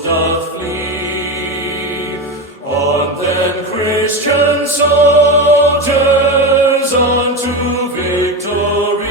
foes doth flee. On then, Christian soldiers, unto victory.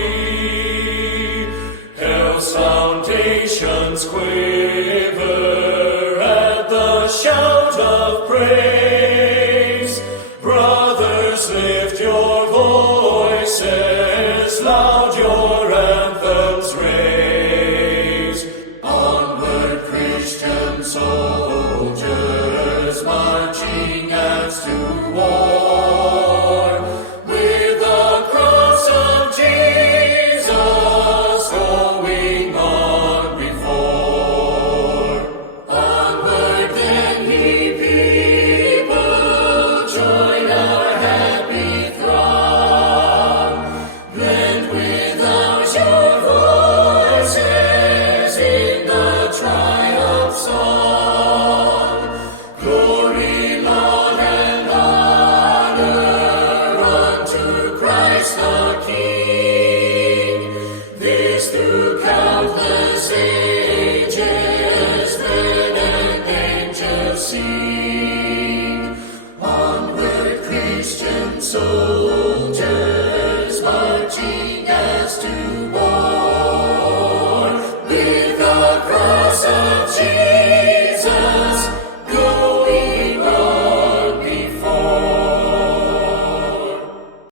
Hell's foundations quaver at the shout of praise. Brothers, lift your voices, loud your anthems raise. Onward, Christian soldiers, marching as to war, with the cross of Jesus going on before. Onward then, ye people, join our happy throng, blend with ours your voices in the triumph song. Glory, laud, and honor unto Christ the King. This through countless ages, men and angels sing. Onward, Christian souls.